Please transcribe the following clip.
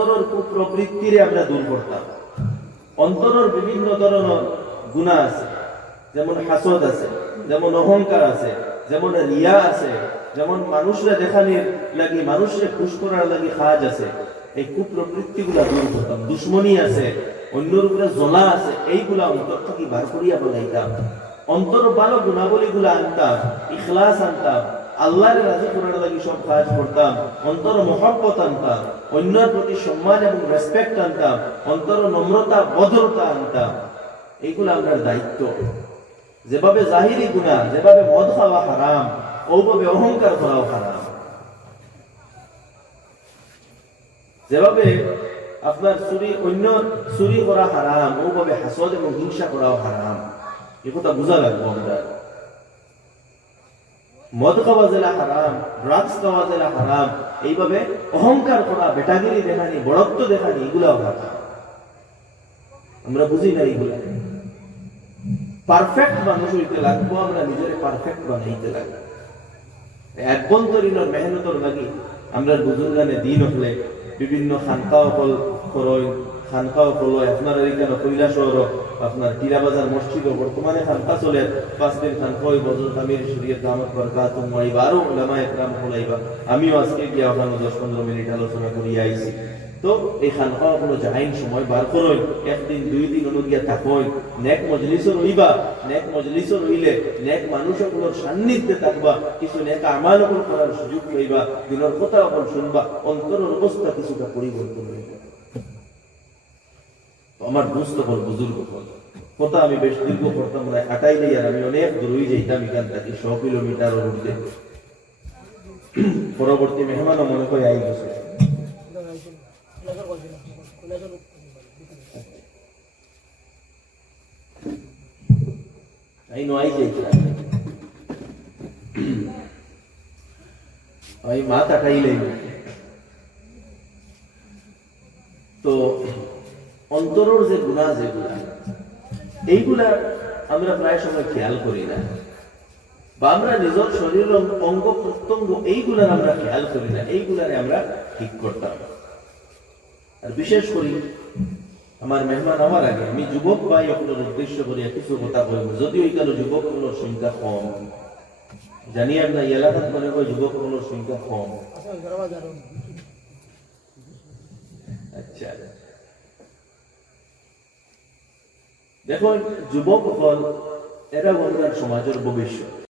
অন্তরের কুপ্রবৃত্তিরে আমরা দূর করতাম। অন্তরের বিভিন্ন ধরনের গুণা আছে। যেমন হাসদ আছে, যেমন অহংকার আছে, যেমন রিয়া আছে, যেমন মানুষরা দেখানির লাগি মানুষরে খুশ করার লাগি কাজ আছে, এই কুপ্রবৃত্তি গুলা দূর করতাম। দুশ্মনী আছে, অন্যর উপরে জ্বলা আছে, এইগুলা অন্তর থেকে বার করিয়া বলাইতাম। অন্তর ভালো গুণাবলী গুলা আনতাম, ইখলাস আনতাম আল্লাহর রাজি করার লাগি সব কাজ করতাম। অন্তর মহব্বত আনতাম, অন্যের প্রতি সম্মান এবং রেসপেক্ট আনতাম, অন্তর নম্রতা বদরতা আনতাম। দায়িত্ব। যেভাবে জাহিরি গুণা যেভাবে মদ খাওয়া হারাম ওভাবে অহংকার করাও হারাম। যেভাবে আপনার চুরি, অন্য চুরি করা হারাম ওভাবে হাসদ এবং হিংসা করাও হারাম। এ কথা বোঝা লাগবো আমরা। মদ খাওয়া জেলা হারাম ড্রাগস খাওয়া জেলা হারাম, এইভাবে অহংকার করা, বেটাগিরি দেখানি বড়ত্ব দেখানি এগুলাও হারাম আমরা বুঝি না এগুলা পারফেক্ট মানুষ হইতে লাগবো, আমরা নিজের পারফেক্ট বানাইতে লাগবো। অভ্যন্তরীণ মেহনতর লাগি, আমরা বুজুর্গানে দিন হলে বিভিন্ন খানকা অকল খরই খানকা অকল আপনার এখানে কৈলাসর আপনার টিরাবাজার মসজিদ, বর্তমানে খানকা চলে, পাঁচ দিন খানকা ওই বজর কামির শরীয়ত দামত বরকাত মাইবা আরও উলামা একরাম হলাইবা আমিও আজকে গিয়া দশ পনেরো মিনিট আলোচনা আইছি। তো এই খানকা কোনো জাহাইন সময় বার করই একদিন, দুই দিন থাকই নেক মজলিসও রইবা, নেক মজলিসও রইলে, নেক মানুষগুলোর সান্নিধ্যে থাকবা, কিছু নেক আমাল ওপর করার সুযোগ পাইবা, দিনের কথা ওপর শুনবা, অন্তরের অবস্থা কিছুটা পরিবর্তন হইবে। আমার বুঝত হল বুজুর্গ হল। কথা আমি বেশ দীর্ঘ করতাম না হাঁটাইলে আর আমি অনেক দূরই যাইতাম এখান থেকে ছ কিলোমিটার উঠতে পরবর্তী মেহমানও মনে করে আই আমি মাথা খাইলেই। তো অন্তরের যে গুণা যেগুলা এইগুলা আমরা প্রায় সময় খেয়াল করি না। বা আমরা নিজের শরীরের অঙ্গ প্রত্যঙ্গ এইগুলার আমরা খেয়াল করি না, এইগুলারে আমরা ঠিক করতাম আর বিশেষ করি, আমার মেহমান আমার আগে আমি যুবক ভাই আপনার উদ্দেশ্য করিয়া কিছু কথা বলব। যদিও এখানে যুবকগুলোর সংখ্যা কম। জানি আর না, এই এলাকাত মনে হয় যুবকগুলোর সংখ্যা কম। আচ্ছা। দেখুন যুবক হল এরা বন্ধুরা সমাজের ভবিষ্যৎ।